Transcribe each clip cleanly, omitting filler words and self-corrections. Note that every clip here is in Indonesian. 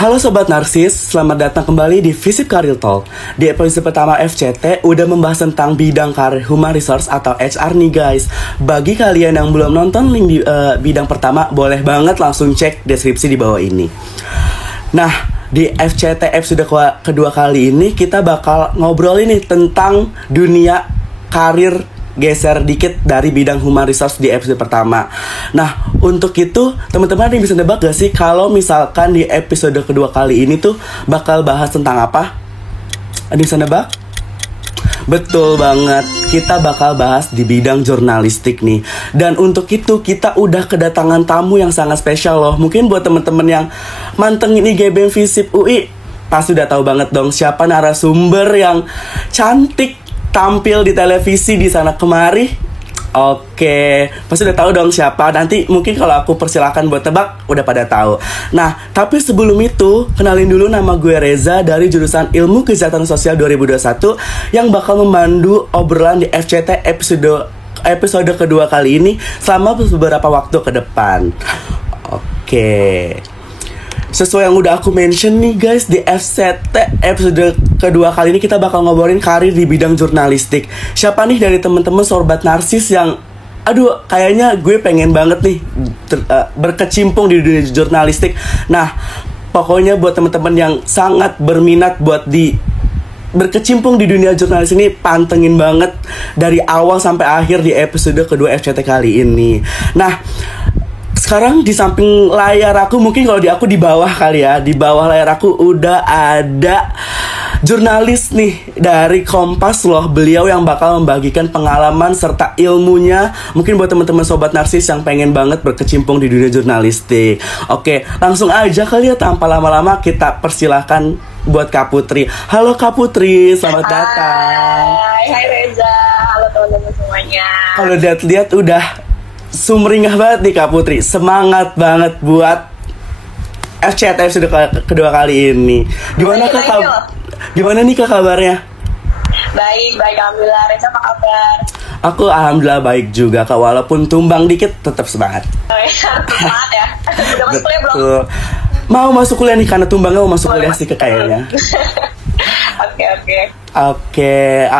Halo Sobat Narsis, selamat datang kembali di Visip Career Talk. Di episode pertama FCT udah membahas tentang bidang karir Human Resource atau HR nih guys. Bagi kalian yang belum nonton link di bidang pertama, boleh banget langsung cek deskripsi di bawah ini. Nah, di FCT episode kedua kali ini kita bakal ngobrol ini tentang dunia karir, geser dikit dari bidang human resource di episode pertama. Nah, untuk itu teman-teman ada yang bisa nebak gak sih kalau misalkan di episode kedua kali ini tuh bakal bahas tentang apa? Ada yang bisa nebak? Betul banget, kita bakal bahas di bidang jurnalistik nih. Dan untuk itu kita udah kedatangan tamu yang sangat spesial loh. Mungkin buat teman-teman yang mantengin IGBM Visip UI pasti udah tahu banget dong siapa narasumber yang cantik tampil di televisi di sana kemari. Oke, pasti udah tahu dong siapa. Nanti mungkin kalau aku persilakan buat tebak, udah pada tahu. Nah, tapi sebelum itu, kenalin dulu, nama gue Reza dari jurusan Ilmu Kesejahteraan Sosial 2021 yang bakal memandu obrolan di FCT episode kedua kali ini selama beberapa waktu ke depan. Oke. Sesuai yang udah aku mention nih guys, di FCT episode kedua kali ini kita bakal ngobrolin karir di bidang jurnalistik. Siapa nih dari teman-teman Sobat Narsis yang kayaknya gue pengen banget nih berkecimpung di dunia jurnalistik. Nah, pokoknya buat teman-teman yang sangat berminat buat berkecimpung di dunia jurnalis ini, pantengin banget dari awal sampai akhir di episode kedua FCT kali ini. Nah, sekarang di samping layar aku, mungkin kalau aku di bawah kali ya, di bawah layar aku udah ada jurnalis nih dari Kompas loh. Beliau yang bakal membagikan pengalaman serta ilmunya mungkin buat teman-teman Sobat Narsis yang pengen banget berkecimpung di dunia jurnalistik. Oke, langsung aja kali ya, tanpa lama-lama kita persilahkan buat Kak Putri. Halo Kak Putri, selamat datang. Hai Reza, halo teman-teman semuanya. Kalau lihat-lihat udah sumringah banget nih Kak Putri. Semangat banget buat FCT episode kedua kali ini. Gimana nih Kak kabarnya? Baik, alhamdulillah. Reza apa kabar? Aku alhamdulillah baik juga Kak. Walaupun tumbang dikit tetap semangat. Semangat ya. Udah masuk kuliah belum? Mau masuk kuliah nih, karena tumbangnya mau masuk kuliah sih kayaknya. Oke.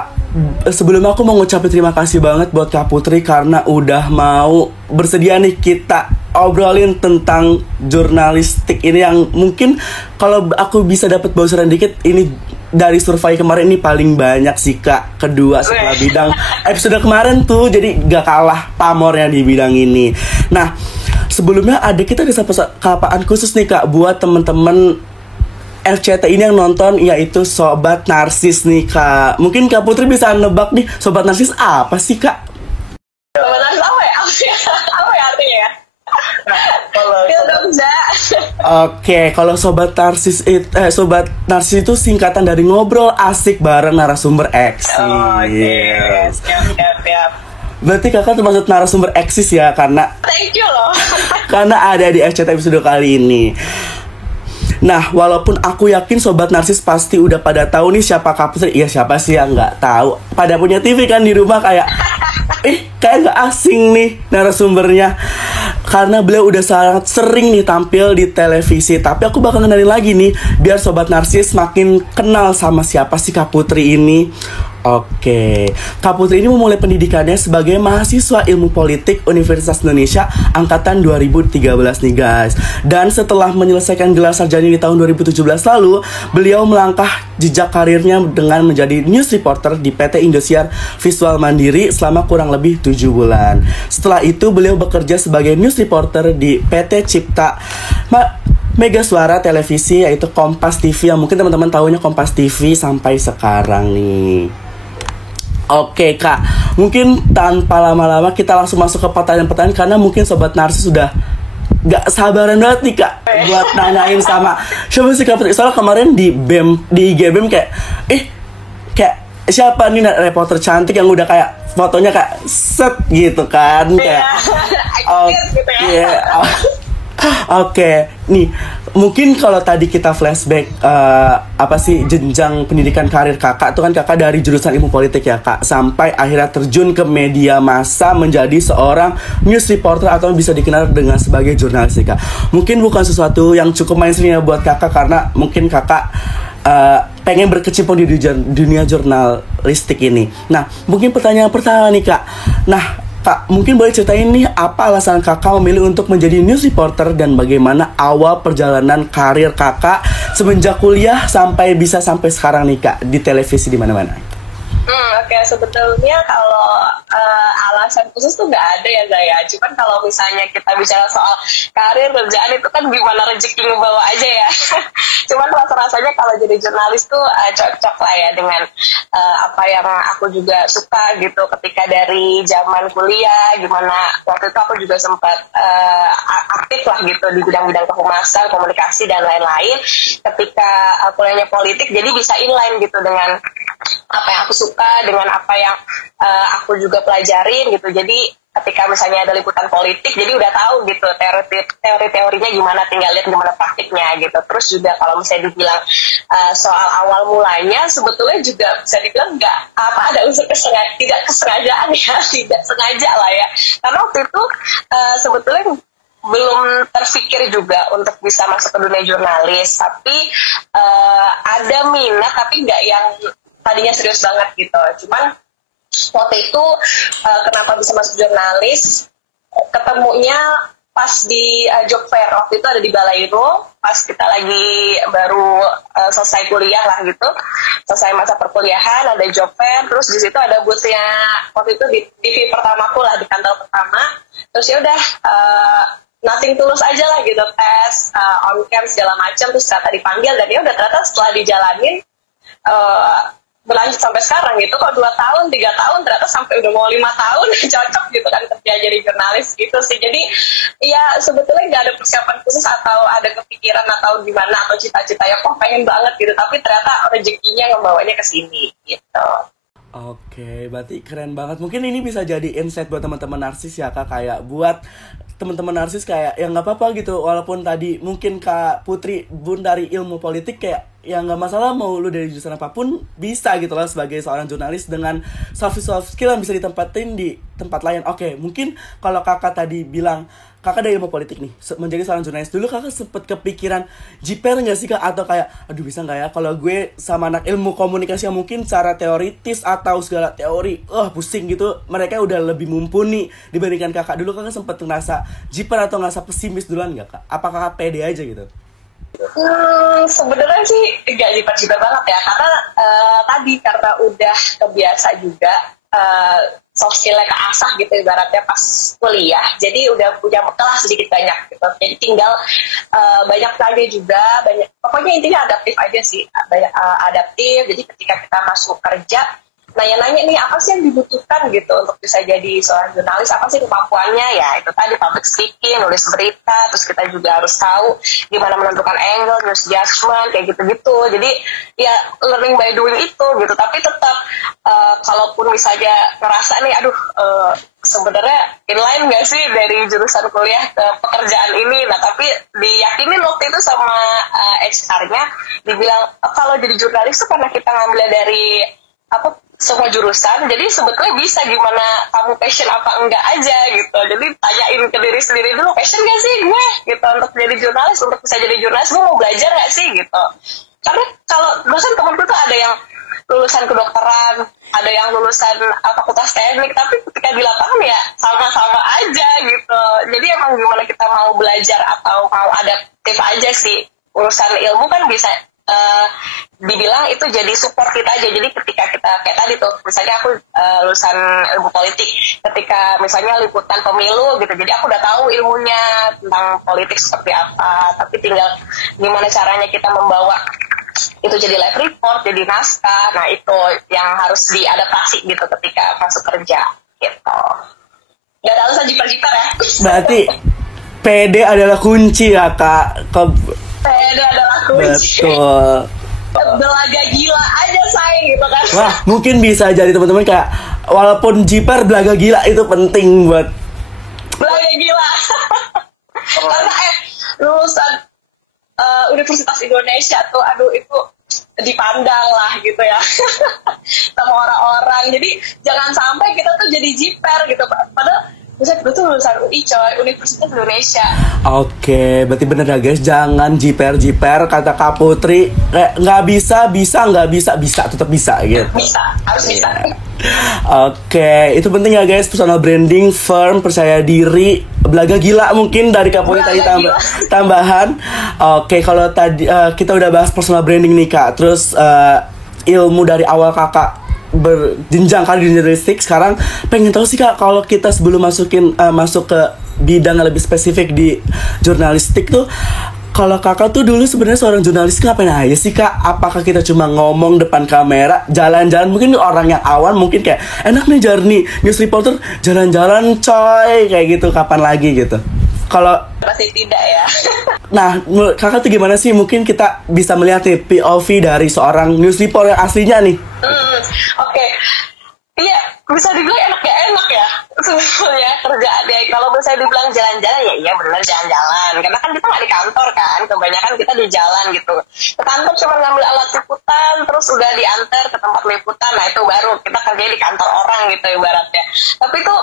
Sebelum aku mau ngucapin terima kasih banget buat Kak Putri karena udah mau bersedia nih kita obrolin tentang jurnalistik ini yang mungkin kalau aku bisa dapat bocoran dikit, ini dari survei kemarin ini paling banyak sih Kak, kedua setelah bidang episode kemarin tuh, jadi gak kalah pamornya di bidang ini. Nah, sebelumnya kita ada sapaan khusus nih Kak buat temen-temen FCT ini yang nonton, yaitu Sobat Narsis nih Kak. Mungkin Kak Putri bisa nebak nih, Sobat Narsis apa sih Kak? Sobat Narsis apa ya artinya ya? Oke, kalau Sobat Narsis itu singkatan dari ngobrol asik bareng narasumber eksis. Siap. Berarti kakak termasuk narasumber eksis ya, karena thank you loh. karena ada di FCT episode kali ini. Nah, walaupun aku yakin Sobat Narsis pasti udah pada tahu nih siapa Kak Putri. Iya, siapa sih yang nggak tahu? Pada punya TV kan di rumah, kayak kayak nggak asing nih narasumbernya, karena beliau udah sangat sering nih tampil di televisi. Tapi aku bakal kenalin lagi nih, biar Sobat Narsis makin kenal sama siapa sih Kak Putri ini. Oke, Kak Putri ini memulai pendidikannya sebagai mahasiswa ilmu politik Universitas Indonesia angkatan 2013 nih guys. Dan setelah menyelesaikan gelar sarjana di tahun 2017 lalu, beliau melangkah jejak karirnya dengan menjadi news reporter di PT Indosiar Visual Mandiri selama kurang lebih 7 bulan. Setelah itu beliau bekerja sebagai news reporter di PT Cipta Mega Suara Televisi, yaitu Kompas TV, yang mungkin teman-teman tahunya Kompas TV sampai sekarang nih. Oke Kak, mungkin tanpa lama-lama kita langsung masuk ke pertanyaan-pertanyaan, karena mungkin Sobat Narsis sudah gak sabaran banget nih Kak buat nanyain sama siapa sih Kak Putri. Soalnya kemarin di IGBM kayak siapa nih reporter cantik yang udah kayak fotonya kayak set gitu kan, kayak Oke, nih mungkin kalau tadi kita flashback apa sih jenjang pendidikan karir kakak tuh kan kakak dari jurusan ilmu politik ya kak, sampai akhirnya terjun ke media massa menjadi seorang news reporter atau bisa dikenal dengan sebagai jurnalis kak. Mungkin bukan sesuatu yang cukup mainstream ya buat kakak karena mungkin kakak pengen berkecimpung di dunia jurnalistik ini. Nah mungkin pertanyaan pertama nih kak, nah Kak, mungkin boleh ceritain nih apa alasan kakak memilih untuk menjadi news reporter dan bagaimana awal perjalanan karir kakak semenjak kuliah sampai bisa sampai sekarang nih kak di televisi di mana-mana. Oke, sebetulnya kalau alasan khusus tuh nggak ada ya Zaya. Cuman kalau misalnya kita bicara soal karir kerjaan itu kan gimana rezeki ngebawa aja ya. Cuman rasa-rasanya kalau jadi jurnalis tuh cocok lah ya dengan apa yang aku juga suka gitu ketika dari zaman kuliah. Gimana waktu itu aku juga sempat aktif lah gitu di bidang-bidang kehumasan, komunikasi dan lain-lain. Ketika kuliahnya politik, jadi bisa inline gitu dengan apa yang aku suka, dengan apa yang aku juga pelajarin gitu. Jadi ketika misalnya ada liputan politik, jadi udah tahu gitu teori-teorinya gimana, tinggal lihat gimana praktiknya gitu. Terus juga kalau misalnya dibilang soal awal mulanya, sebetulnya juga bisa dibilang nggak apa ada unsur tidak kesengajaan ya, tidak sengaja lah ya. Karena waktu itu sebetulnya belum terpikir juga untuk bisa masuk ke dunia jurnalis, tapi ada minat tapi nggak yang tadinya serius banget gitu. Cuman waktu itu kenapa bisa masuk jurnalis, ketemunya pas di job fair. Waktu itu ada di Balairo, pas kita lagi baru selesai kuliah lah gitu, selesai masa perkuliahan, ada job fair. Terus di situ ada boothnya waktu itu di TV pertamaku lah, di kantor pertama. Terus ya udah nothing tulus aja lah gitu, tes on cam segala macam. Terus ternyata dipanggil dan ya udah ternyata setelah dijalanin berlanjut sampai sekarang gitu. Kok 2 tahun, 3 tahun, ternyata sampai udah mau 5 tahun cocok gitu kan kerja jadi jurnalis gitu sih. Jadi ya sebetulnya nggak ada persiapan khusus atau ada kepikiran atau gimana atau cita-cita ya kok pengen banget gitu, tapi ternyata rezekinya ngebawanya ke sini gitu. Oke, berarti keren banget. Mungkin ini bisa jadi insight buat teman-teman narsis ya kak, kayak buat teman-teman narsis kayak ya nggak apa-apa gitu, walaupun tadi mungkin Kak Putri bun dari ilmu politik kayak ya nggak masalah mau lu dari jurusan apapun bisa gitu loh sebagai seorang jurnalis dengan soft skill yang bisa ditempatin di tempat lain. Oke, mungkin kalau kakak tadi bilang kakak dari ilmu politik nih, menjadi seorang jurnalis dulu kakak sempet kepikiran jiper nggak sih kak, atau kayak aduh bisa nggak ya kalau gue sama anak ilmu komunikasi yang mungkin secara teoritis atau segala teori pusing gitu, mereka udah lebih mumpuni dibandingkan kakak dulu. Kakak sempet ngerasa jiper atau ngerasa pesimis duluan nggak kak? Apa kakak pede aja gitu? Sebenarnya sih gak jiper-jiper banget ya, karena tadi karena udah kebiasa juga soft skill-nya keasah gitu ibaratnya pas kuliah, jadi udah punya bekal sedikit banyak gitu. Jadi tinggal banyak tanya juga, banyak, pokoknya intinya adaptif aja sih, adaptif. Jadi ketika kita masuk kerja, nanya-nanya nih apa sih yang dibutuhkan gitu untuk bisa jadi seorang jurnalis, apa sih kemampuannya, ya itu tadi public speaking, nulis berita. Terus kita juga harus tahu gimana menentukan angle, news judgment, kayak gitu-gitu. Jadi ya learning by doing itu gitu. Tapi tetap kalaupun misalnya ngerasa nih aduh sebenarnya inline nggak sih dari jurusan kuliah ke pekerjaan ini, nah tapi diyakinin waktu itu sama HR-nya, dibilang kalau jadi jurnalis tuh karena kita ngambil dari semua jurusan, jadi sebetulnya bisa gimana kamu passion apa enggak aja gitu. Jadi tanyain ke diri sendiri dulu, passion gak sih gue gitu untuk jadi jurnalis, untuk bisa jadi jurnalis gue mau belajar gak sih gitu. Karena kalau dosen temanku tuh ada yang lulusan kedokteran, ada yang lulusan fakultas teknik, tapi ketika di lapangan ya sama-sama aja gitu. Jadi emang gimana kita mau belajar atau mau adaptif aja sih. Urusan ilmu kan bisa dibilang itu jadi support kita aja. Jadi ketika kita kayak tadi tuh, misalnya aku lulusan ilmu politik, ketika misalnya liputan pemilu gitu, jadi aku udah tahu ilmunya tentang politik seperti apa, tapi tinggal gimana caranya kita membawa itu jadi live report, jadi naskah. Nah itu yang harus diadaptasi gitu ketika masuk kerja gitu. Gak ada alasan jiper-jiper ya. Berarti PD adalah kunci ya kak. PD adalah kunci. Betul. Belaga gila aja say gitu kan. Wah mungkin bisa jadi teman-teman kayak walaupun jiper belaga gila itu penting buat belaga gila. Karena lulusan Universitas Indonesia tuh, aduh itu dipandang lah gitu ya sama orang-orang. Jadi jangan sampai kita tuh jadi jiper gitu, padahal buset gue tuh lulusan UI coy, Universitas Indonesia. Oke, berarti bener ya guys, jangan jiper-jiper kata Kak Putri. Kayak nggak bisa, tetap bisa gitu. Bisa, harus bisa. Oke, itu penting ya guys, personal branding, firm, percaya diri, belaga gila mungkin dari Kak Putri tadi tambahan. Oke, kalau tadi kita udah bahas personal branding nih Kak, terus ilmu dari awal Kakak berjenjang kali di jurnalistik, sekarang pengen tahu sih Kak, kalau kita sebelum masuk ke bidang yang lebih spesifik di jurnalistik tuh, kalau Kakak tuh dulu sebenarnya seorang jurnalis ngapain aja sih Kak? Apakah kita cuma ngomong depan kamera, jalan-jalan, mungkin orang yang awam mungkin kayak enak nih Jarni, news reporter jalan-jalan coy, kayak gitu, kapan lagi gitu? Kalau pasti tidak ya. Nah, Kakak tuh gimana sih? Mungkin kita bisa melihat nih POV dari seorang news reporter yang aslinya nih. Oke. Iya, bisa dibilang enak ya sebetulnya kerjaannya. Kalau bisa dibilang jalan-jalan, ya iya benar jalan-jalan. Karena kan kita nggak di kantor kan, kebanyakan kita di jalan gitu. Ke kantor cuma ngambil alat liputan, terus udah diantar ke tempat liputan. Nah itu baru kita kerja di kantor orang gitu ibaratnya. Tapi itu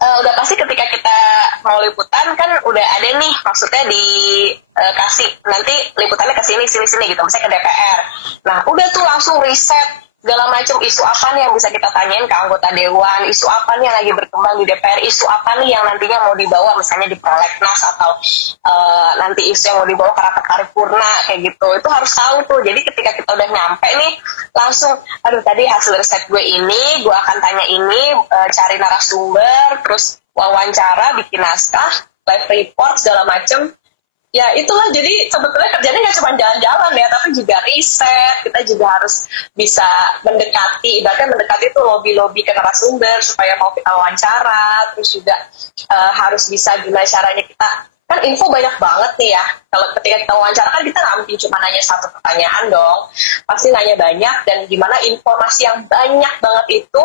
udah pasti ketika kita mau liputan kan udah ada nih, maksudnya dikasih nanti liputannya ke sini gitu, misalnya ke DPR. Nah udah tuh langsung riset segala macam isu apa nih yang bisa kita tanyain ke anggota dewan, isu apa nih yang lagi berkembang di DPR, isu apa nih yang nantinya mau dibawa misalnya di prolegnas atau nanti isu yang mau dibawa ke rapat paripurna kayak gitu. Itu harus tahu tuh. Jadi ketika kita udah nyampe nih langsung, aduh tadi hasil riset gue ini, gue akan tanya ini, cari narasumber, terus wawancara, bikin naskah, live report segala macam. Ya itulah, jadi sebetulnya kerjanya nggak cuma jalan-jalan ya, tapi juga riset. Kita juga harus bisa mendekati, bahkan mendekati itu lobby-lobby ke narasumber supaya mau kita wawancara. Terus juga harus bisa gimana caranya kita, kan info banyak banget nih ya. Kalau ketika kita wawancara kan kita nggak mungkin cuma nanya satu pertanyaan dong, pasti nanya banyak, dan gimana informasi yang banyak banget itu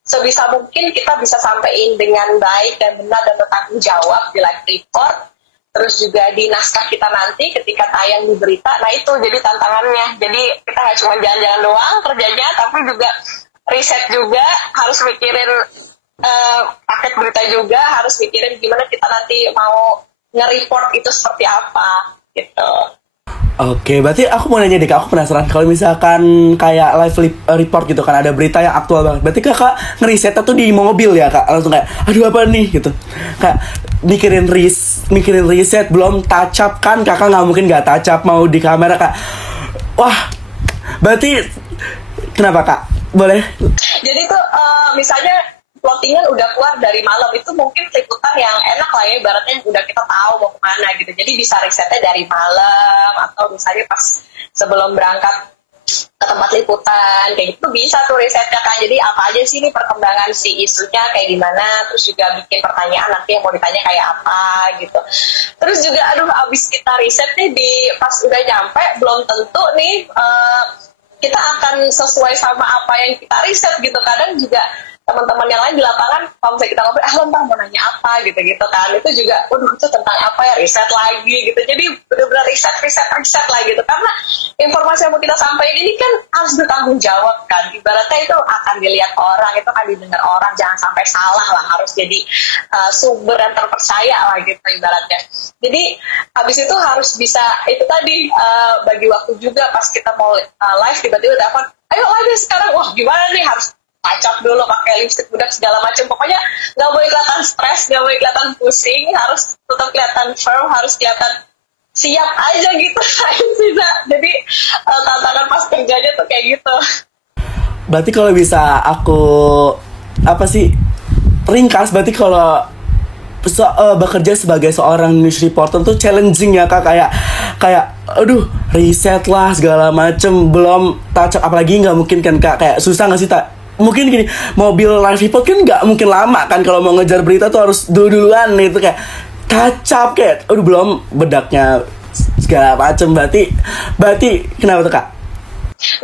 sebisa mungkin kita bisa sampaikan dengan baik dan benar dan bertanggung jawab di live report. Terus juga di naskah kita nanti ketika tayang di berita. Nah itu jadi tantangannya. Jadi kita nggak cuma jalan-jalan doang kerjanya, tapi juga riset juga, harus mikirin paket berita juga, harus mikirin gimana kita nanti mau nge-report itu seperti apa gitu. Oke, berarti aku mau nanya deh Kak, aku penasaran kalau misalkan kayak live report gitu kan, ada berita yang aktual banget. Berarti Kakak ngerisetnya tuh di mobil ya Kak? Langsung kayak, aduh apa nih gitu. Kayak mikirin riset, belum touch up kan, Kakak nggak mungkin nggak touch up mau di kamera Kak. Wah, berarti kenapa Kak? Boleh? Jadi tuh misalnya plottingan udah keluar dari malam, itu mungkin liputan yang enak lah ya, ibaratnya udah kita tahu mau kemana gitu. Jadi bisa risetnya dari malam, atau misalnya pas sebelum berangkat ke tempat liputan kayak gitu bisa tuh risetnya kan. Jadi apa aja sih nih perkembangan si isunya kayak gimana, terus juga bikin pertanyaan nanti yang mau ditanya kayak apa gitu. Terus juga aduh abis kita riset nih pas udah nyampe belum tentu nih kita akan sesuai sama apa yang kita riset gitu. Kadang juga teman-teman yang lain di lapangan kalau misalnya kita ngobrol, Bang mau nanya apa gitu kan, itu juga itu tentang apa ya, riset lagi gitu. Jadi benar-benar riset lah gitu, karena informasi yang mau kita sampaikan ini kan harus bertanggung jawab kan, ibaratnya itu akan dilihat orang, itu akan didengar orang, jangan sampai salah lah, harus jadi sumber yang terpercaya lah gitu ibaratnya. Jadi habis itu harus bisa itu tadi bagi waktu juga pas kita mau live tiba-tiba telepon, ayo live sekarang, wah gimana nih, harus pacak dulu pakai lipstick budak segala macam. Pokoknya nggak boleh kelihatan stres, nggak boleh kelihatan pusing, harus tetap kelihatan firm, harus kelihatan siap aja gitu. Jadi tantangan pas kerjanya tuh kayak gitu. Berarti kalau bisa aku ringkas, berarti kalau bekerja sebagai seorang news reporter tuh challenging ya Kak, kayak aduh riset lah segala macem, belum touch up, apalagi nggak mungkin kan Kak, kayak susah nggak sih mungkin gini, mobil live report kan nggak mungkin lama kan, kalau mau ngejar berita tuh harus duluan itu kayak touch up, kayak aduh belum bedaknya segala macem. Berarti kenapa tuh Kak?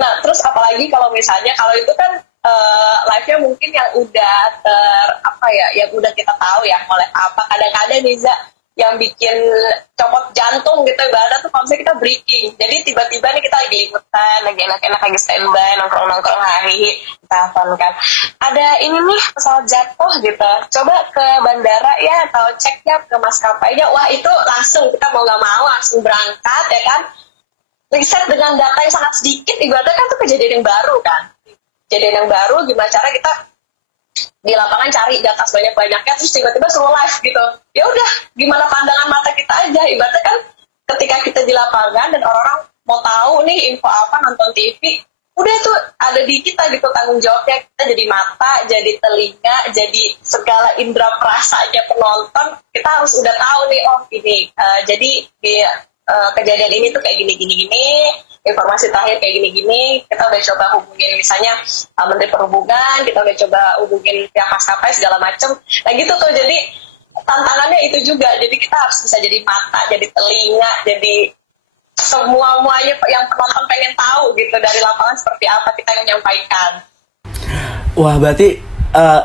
Nah terus apalagi kalau misalnya kalau itu kan live-nya mungkin yang udah yang udah kita tahu ya oleh apa, kadang-kadang Niza yang bikin copot jantung gitu ibaratnya tuh kalau misalnya kita breaking. Jadi tiba-tiba nih kita lagi liputan, lagi enak-enak, lagi standby, nongkrong-nongkrong hahihi, telepon kan. Ada ini nih pesawat jatuh gitu. Coba ke bandara ya atau ceknya ke maskapainya. Wah itu langsung kita mau nggak mau langsung berangkat ya kan. Riset dengan data yang sangat sedikit, ibaratnya kan itu kejadian yang baru kan. Kejadian yang baru, gimana cara kita di lapangan cari data sebanyak-banyaknya, terus tiba-tiba suruh live gitu. Ya udah, gimana pandangan mata kita aja. Ibaratnya kan ketika kita di lapangan dan orang-orang mau tahu nih info apa, nonton TV, udah itu ada di kita gitu tanggung jawabnya. Kita jadi mata, jadi telinga, jadi segala indera perasanya penonton. Kita harus udah tahu nih, oh ini. Jadi di kejadian ini tuh kayak gini, informasi terakhir kayak gini, kita udah coba hubungin misalnya Menteri Perhubungan, kita udah coba hubungin pihak maskapai segala macem, nah gitu tuh. Jadi tantangannya itu juga, jadi kita harus bisa jadi mata, jadi telinga, jadi semuanya yang penonton pengen tahu gitu dari lapangan seperti apa kita yang menyampaikan. Wah, berarti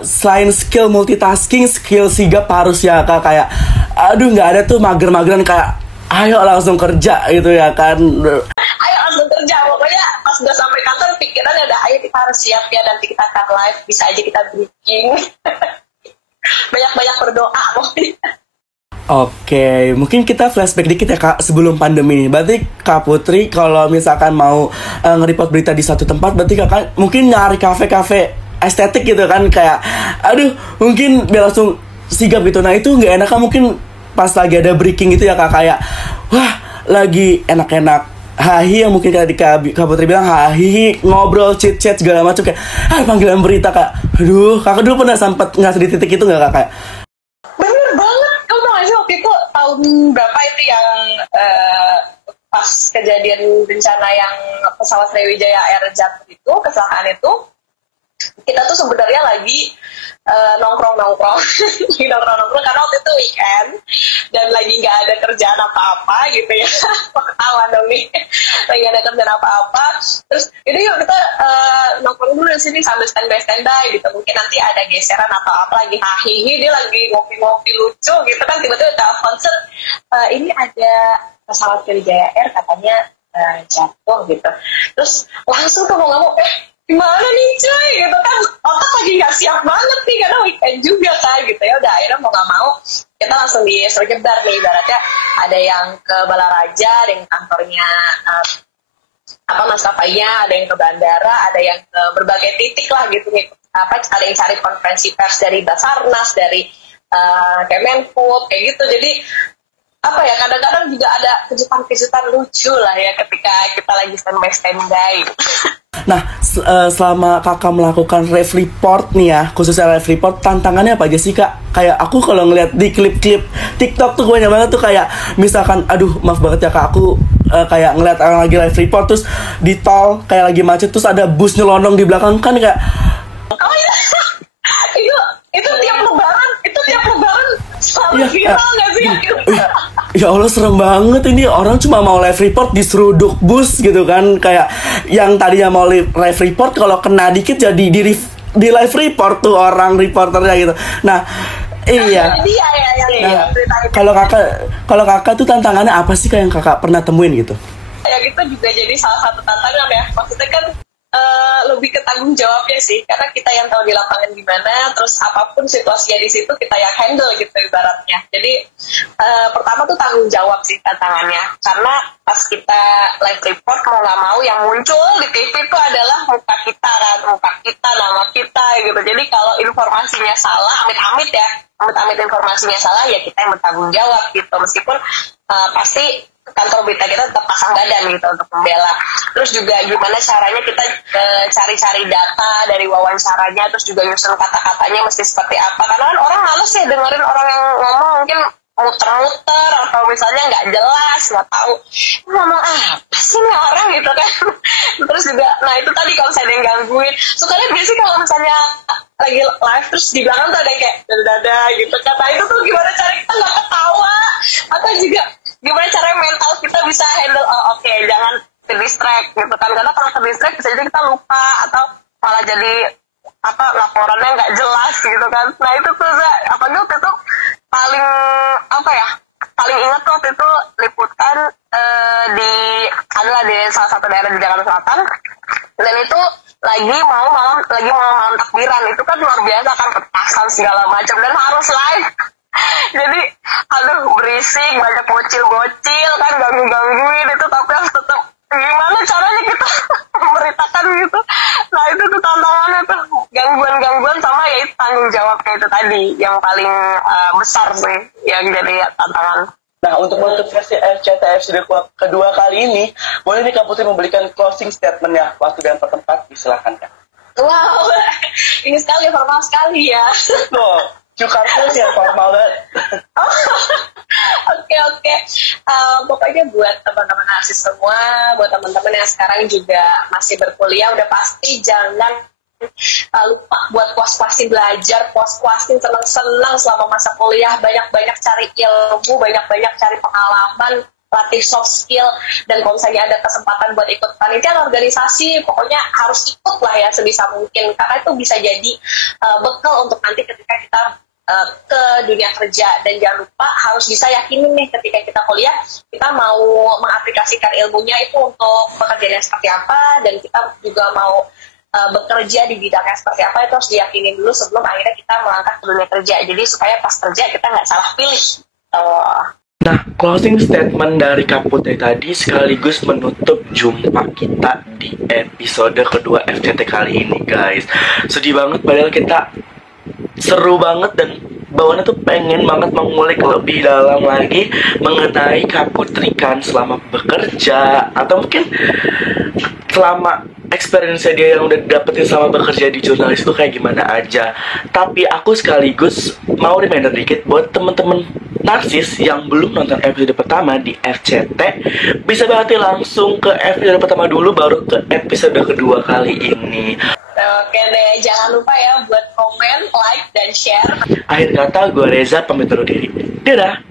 selain skill multitasking, skill sigap harus ya Kak, kayak aduh nggak ada tuh mager-mageran kayak ayo langsung kerja gitu ya kan. Ayo langsung kerja, pokoknya pas udah sampai kantor pikirannya ada ayo kita harus siap ya, nanti kita akan live, bisa aja kita breaking. Banyak-banyak berdoa pokoknya. Oke, mungkin kita flashback dikit ya Kak sebelum pandemi. Berarti Kak Putri kalau misalkan mau nge-report berita di satu tempat, berarti Kakak mungkin nyari kafe-kafe estetik gitu kan, kayak aduh mungkin biar langsung sigap gitu. Nah itu nggak enak kan mungkin pas lagi ada breaking gitu ya Kak, kayak wah lagi enak-enak hahi yang mungkin kayak Kak Putri bilang hahi ngobrol chit-chat segala macam kayak panggilan berita Kak. Aduh, Kakak dulu pernah sempat nggak di titik itu nggak Kak kayak? Bener banget, kamu tau gak sih waktu itu tahun berapa itu yang pas kejadian bencana yang pesawat Sriwijaya Air jatuh itu, kecelakaan itu, kita tuh sebenarnya lagi nongkrong-nongkrong karena waktu itu weekend dan lagi nggak ada kerjaan apa-apa gitu ya. Ketahuan dong nih, lagi nggak ada kerjaan apa-apa, terus ini yuk kita nongkrong dulu di sini sambil standby gitu, mungkin nanti ada geseran atau apa, lagi hahihi, dia lagi ngopi-ngopi lucu gitu kan, tiba-tiba telepon ini ada pesawat Sriwijaya Air katanya jatuh gitu, terus langsung tuh mau nggak mau gimana nih cuy gitu kan, otak lagi nggak siap banget nih karena weekend juga kan gitu ya. Udah akhirnya mau nggak mau kita langsung disuruh nyebar nih, ibaratnya ada yang ke Balaraja, ada yang kantornya maskapainya, ada yang ke bandara, ada yang ke berbagai titik lah gitu nih, ada yang cari konferensi pers dari Basarnas, dari Kemenhub kayak gitu. Jadi apa ya, kadang-kadang juga ada kejutan-kejutan lucu lah ya ketika kita lagi standby. Nah, selama Kakak melakukan ref report nih ya, khususnya ref report, tantangannya apa aja sih Kak? Kayak aku kalau ngeliat di klip-klip TikTok tuh banyak banget tuh kayak misalkan, aduh maaf banget ya Kak, aku kayak ngeliat orang lagi live report terus di tol kayak lagi macet terus ada bus nyelonong di belakang kan kayak. Oh iya, itu tiap lebaran selalu viral nggak sih? Ya Allah serem banget ini, orang cuma mau live report diseruduk bus gitu kan, kayak yang tadinya mau live report kalau kena dikit jadi di live report tuh orang reporternya gitu. Nah iya. Nah, kalau kakak tuh tantangannya apa sih Kak yang Kakak pernah temuin gitu? Ya gitu juga jadi salah satu tantangan ya, maksudnya kan lebih ke tanggung jawabnya sih, karena kita yang tahu di lapangan gimana, terus apapun situasinya di situ kita yang handle gitu ibaratnya. Jadi pertama tuh tanggung jawab sih tantangannya, karena pas kita live report mau nggak mau yang muncul di TV itu adalah muka kita kan, nama kita gitu. Jadi kalau informasinya salah, amit-amit informasinya salah ya kita yang bertanggung jawab gitu, meskipun pasti kantor berita kita tetap pasang badan gitu untuk membela. Terus juga gimana caranya kita cari-cari data dari wawancaranya, terus juga nyusun kata-katanya mesti seperti apa, karena kan orang males ya dengerin orang yang ngomong mungkin muter-muter atau misalnya nggak jelas, nggak tahu ngomong apa sih nih orang gitu kan. Terus juga nah itu tadi kalau saya ada yang gangguin, suka lihat gak sih kalau misalnya lagi live terus di belakang tuh ada yang kayak dada gitu kan. Nah itu tuh gimana cara kita nggak ketawa, atau juga gimana cara mental kita bisa handle, oke, jangan terdistract gitu kan, karena kalau terdistract bisa jadi kita lupa atau malah jadi laporannya nggak jelas gitu kan. Nah itu tuh apalagi waktu itu paling paling ingat tuh waktu itu liputan di adalah di salah satu daerah di Jakarta Selatan, dan itu lagi mau malam takbiran. Itu kan luar biasa kan, petasan segala macam dan harus live. Jadi aduh berisik, banyak bocil-bocil kan gangguin itu, tapi harus tetap gimana caranya kita memberitakan gitu. Nah itu tuh tantangannya tuh, gangguan sama ya itu tanggung jawabnya itu tadi yang paling besar sih yang jadi tantangan. Nah, untuk menutup versi FCT episode kedua kali ini, boleh nih Kak Putri memberikan closing statement ya, waktu dan tempat, silakan Kak. Wow, ini sekali formal sekali ya. Tuh, cukarnya ya formal banget. Oke. Pokoknya buat teman-teman arsis semua, buat teman-teman yang sekarang juga masih berkuliah, udah pasti jangan lupa buat puas-puasin belajar, puas-puasin senang-senang selama masa kuliah, banyak-banyak cari ilmu, banyak-banyak cari pengalaman, latih soft skill, dan kalau misalnya ada kesempatan buat ikut panitia organisasi, pokoknya harus ikut lah ya sebisa mungkin, karena itu bisa jadi bekal untuk nanti ketika kita ke dunia kerja. Dan jangan lupa harus bisa yakinin nih ketika kita kuliah, kita mau mengaplikasikan ilmunya itu untuk pekerjaan yang seperti apa, dan kita juga mau bekerja di bidangnya seperti apa, itu harus diyakinin dulu sebelum akhirnya kita melangkah ke dunia kerja. Jadi supaya pas kerja kita nggak salah pilih. Nah, closing statement dari Kak Putri tadi sekaligus menutup jumpa kita di episode kedua FCT kali ini, guys. Sedih banget, padahal kita seru banget dan bawaannya tuh pengen banget mengulik lebih dalam lagi mengenai Kak Putri kan selama bekerja, atau mungkin selama experience dia yang udah dapetin selama bekerja di jurnalis itu kayak gimana aja. Tapi aku sekaligus mau reminder dikit buat temen-temen narsis yang belum nonton episode pertama di FCT, bisa banget langsung ke episode pertama dulu baru ke episode kedua kali ini. Oke deh, jangan lupa ya buat komen, like, dan share. Akhir kata, gue Reza pamit undur diri. Dadah.